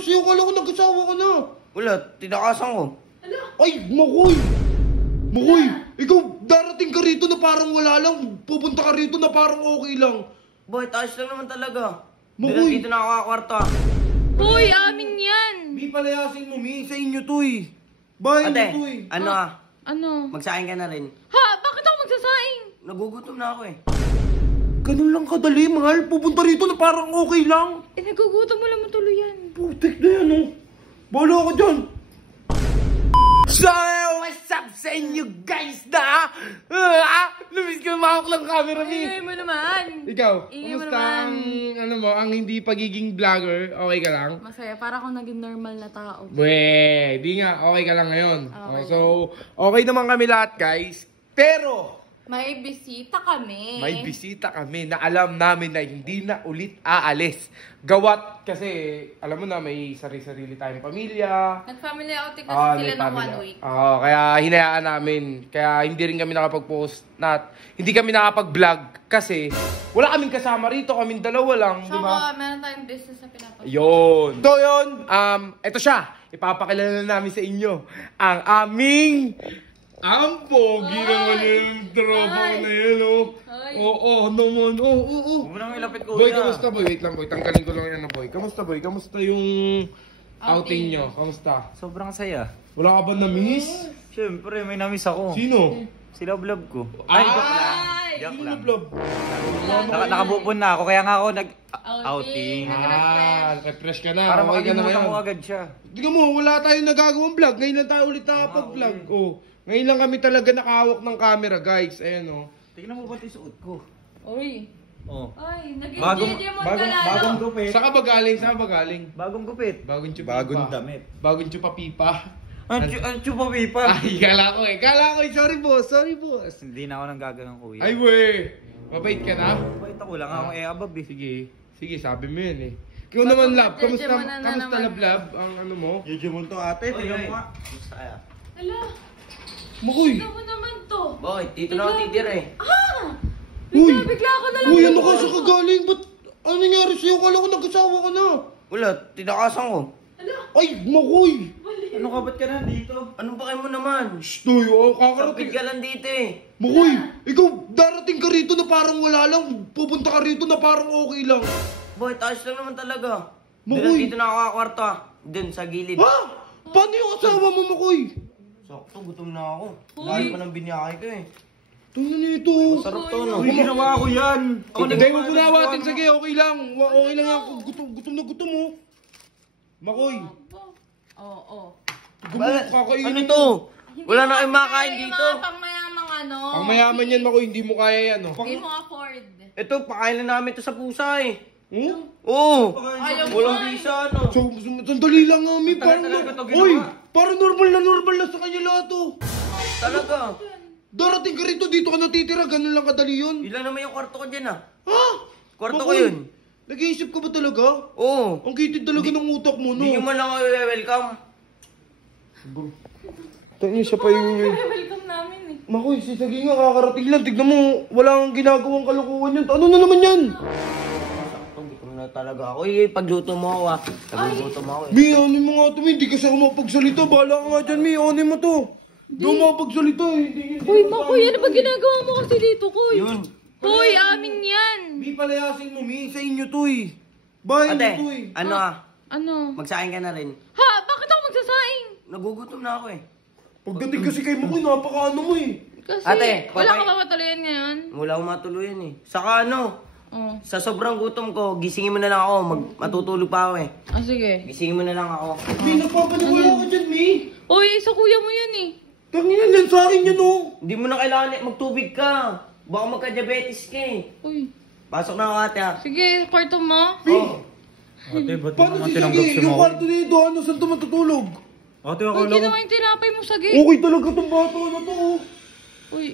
sa'yo? Kala ko nag-asawa ka na. Wala, tinakasan ko. Ay, Makoy! Makoy, ikaw darating ka rito na parang wala lang. Pupunta ka rito na parang okay lang. Boy, taas lang naman talaga. Makoy! Dito na nakakakwarta. Hoy, amin yan! Mi, palayasin mo, Mi. Sa inyo to eh. Bahay Ate, nyo to eh. ano Ano? magsaing ka na rin. Ha? Bakit ako magsasaing? Nagugutom na ako eh. Ganun lang kadali, mahal. Pupunta rito na parang okay lang. Eh, nagugutom mo lang tuloy yan. Putik na yan, oh. Bahala ka dyan. So, what's up sa inyo guys na? Lumis ka mahawak ng camera ni. Ay, mo naman. Ikaw, Ingay mo kumusta naman. ang hindi pagiging vlogger? Okay ka lang? Masaya, para akong naging normal na tao. Weh, di nga, okay ka lang ngayon. Okay. So, okay naman kami lahat, guys. Pero, May bisita kami. may bisita kami na alam namin na hindi na ulit aalis. Gawat kasi, alam mo na, may sarili-sarili tayong pamilya. Nag-family outing kasi May sila ng family. 1 week. Oo, kaya hinayaan namin. Kaya hindi rin kami nakapag-post hindi kami nakapag-vlog kasi wala kaming kasama rito, kaming dalawa lang, di ba? Saka, meron tayong business na pinapag. Yun. So yun, ito siya. Ipapakilala namin sa inyo ang aming pogi naman yung tropa Ay. na yun, oh. Ay. Oo, naman, oo. Huwag mo nang ilapit ko. Boy, kamusta boy? Wait lang boy, tanggalin ko lang yan boy. Kamusta boy? Kamusta yung outing nyo? Kamusta? Sobrang saya. Wala ka ba na-miss? Siyempre, may namiss ako. Sino? Sila vlog ko. Ay, joke lang. Ay! Joke Sino lang. na-vlog? Nakabupon na ako, kaya nga ako nag-outing. Refresh ka na. Para Okay ka na makalimutan ngayon. ko agad siya. Tingnan mo, wala tayong nagagawang vlog. Ngayon lang tayo ulit nakapag-vlog. Oh, ngayon lang kami talaga nakahawak ng camera, guys. Ayan, oh. Tingnan mo ba ito yung suot ko? Uy. Oh. Ay, naging Bagong, Digimon ka bagong, lalo. bagong gupit. Saan ka ba galing? Saan ka ba galing? Bagong gupit. Bagong chupipa. Bagong damit. Bagong chupapipa. Ang chupa-pipa. Ay, kala ko eh. Kala ko eh. Sorry, boss. Sorry, boss. Hindi na ako nang gagagang kuya. Ay, we. Mabait ka na? Wait ako lang ako abab eh. Sige. Sige, sabi mo yun eh. Ikaw naman, love. Kamusta, Digimon na kamusta naman. love? Ang ano mo? Digimon to ate, tingnan mo nga. Gusto kaya? Hala, Makoy. ikaw mo naman to. Boy, dito na ako titira eh. Ah! Uy. Bigla ako na lang. Uy, ano ka sa kagaling? Ba't ano nangyari sa'yo? Kala ko nag-asawa ka na. Wala, tinakasan ko. Hala, Ay, Makoy. Ano ka ba't ka nandito? Anong bakay mo naman? Stoy, oh, Kapit kakarating. ka lang dito eh. Makoy, ikaw darating ka rito na parang wala lang. Pupunta ka rito na parang okay lang. Boy, taas lang naman talaga. Makoy. Dito na nakakakwarta. Dun sa gilid. Ha? Paano yung asawa mo, Makoy? Sakto, gutom na ako. Uy. Lahat pa ng biniyakay ko eh. Tingnan nito. Sarap to, no? Uy, ginawa ko yan. Hindi mo punawatin. Sige, okay lang. Okay lang ako. Gutom na gutom mo. Makoy. Oo. Kakainin. Ano to? Wala na kayong makakain dito. Yung mga pangmayamang ano. Ang mayaman yan, Makoy. Hindi mo kaya yan, oh. Hindi mo afford. Ito, pakain na namin to sa pusa eh. Hmm? Oo. Ayaw mo Walang eh. visa, no? So, sandali lang, Ami. Parang, talaga to ginawa. Uy, parang normal na sa kanya lahat, oh. Talaga. Darating ka rito, dito ka natitira. Ganun lang kadali yun. Ilan naman yung kwarto ko dyan ah? Ha? Kwarto ko Makoy, yun. Nag-iisip ka ba talaga? Oo. Ang kitid talaga ng utak mo, no? Hindi nyo man lang ako welcome. Tangin siya pa yung... Welcome namin eh. Makoy, si Sagi nga kakarating lang. Tignan mo, wala kang ginagawang kalukuhan yun. Ano na naman yan? Sakto, gutom na talaga ako. Eh, pagluto mo ako ah. Nagugutom ako eh. Mi, ano mo nga ito, Mi? Hindi kasi ako mapagsalita. Bahala ka nga dyan, Mi. Ano mo to? Hindi ako mapagsalita eh. Uy, Makoy, ano ba ginagawa mo kasi dito, Koy? Yun. Hoy, amin yan. Mi, palayasin mo, Mi. Sa inyo to eh. Bahay Ate, nyo to eh. ano ah? Ano? Magsaing ka na rin. Ha? Bakit ako magsasaing? Nagugutom na ako eh. Pagdating kasi kay Makoy, napaka-ano mo eh. Kasi Ate, wala ka papay- ba matuluyan ngayon? Wala akong matuluyan eh. Saka ano, Oh. sa sobrang gutom ko, gisingin mo na lang ako. Matutulog pa ako eh. Ah, sige. Gisingin mo na lang ako. Mi, napapaniwala ka dyan, Mi. Uy, sa kuya mo yan eh. Tangin yan sa akin yan, oh. Hindi mo na kailangan magtubig ka. Baka magka-diabetes ka eh. Uy. Pasok na ako ate ah. Sige, kwarto mo. Oh. Ate, ba't Paano naman si tinanggap Sagi? si Yung Makoy? kwarto nito, ano, saan ito matutulog? Ate, Uy, akala ko... ginawa yung tinapay mo, Sagi. Okay talaga itong bata na to, oh. Uy,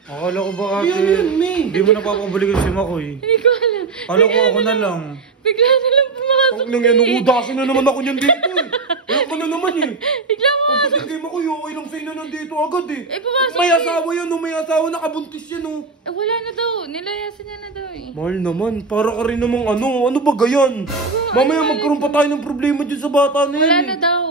Akala ko ba Mi, ate? ano yan, Mi? Hindi mo napapabalikan si Makoy. hindi ko alam. Akala ko ako na lang. Bigla na lang pumasok Ang nang yan, udasin na naman ako niyan dito eh. Ayaw ka na naman eh. Bigla mo pumasok. Hindi mo ko okay lang sa'yo na nandito agad eh. Eh, pumasok May eh. asawa yan, oh. May asawa, nakabuntis yan, oh. Eh, wala na daw. Nilayasan niya na daw eh. Mahal naman, para ka rin namang ano ba gayan? Mamaya magkaroon pa tayo ng problema dyan sa bata na yan. Wala eh. na daw.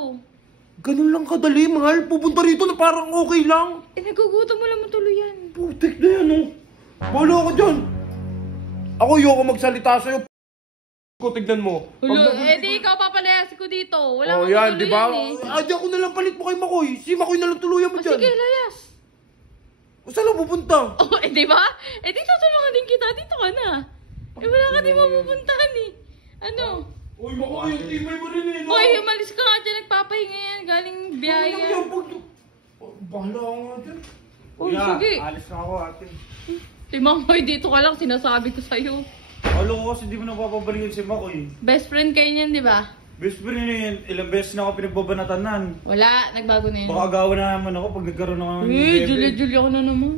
Ganun lang kadali, mahal. Pupunta rito na parang okay lang. Eh, nagugutom mo lang tuloy yan. Putik na yan, oh. Bala ka dyan. Ako, ayoko magsalita sa'yo. Ko, tignan mo. Hulo, eh di ikaw papalayasin ko dito. Wala Oh, kang yan, tuloy di ba? yan eh. Di ako na lang palit mo kay Makoy. Si Makoy na lang tuluyan mo Oh, dyan. sige, layas. O, saan lang pupunta? Oh, eh di ba? Eh di tutulungan din kita. Dito ka na. Eh wala ka din mapupuntahan eh. Ano? Uy, Makoy, yung tibay mo rin eh, no? Hoy, umalis ka nga dyan. Nagpapahinga yan. Galing biyahe Ano yan. yan, bahala ka nga dyan. Oh, sige. alis na ako ate. Timang Hoy, dito ka lang. Sinasabi ko sa'yo. Alo ko kasi di mo napapabalikin si Makoy. Best friend kayo niyan, di ba? Best friend yun yun. Ilang beses na ako pinagbabanatan nan. Wala. Nagbago na yun. Baka agawan na naman ako pag nagkaroon ako ng Eh, Julia ka na naman.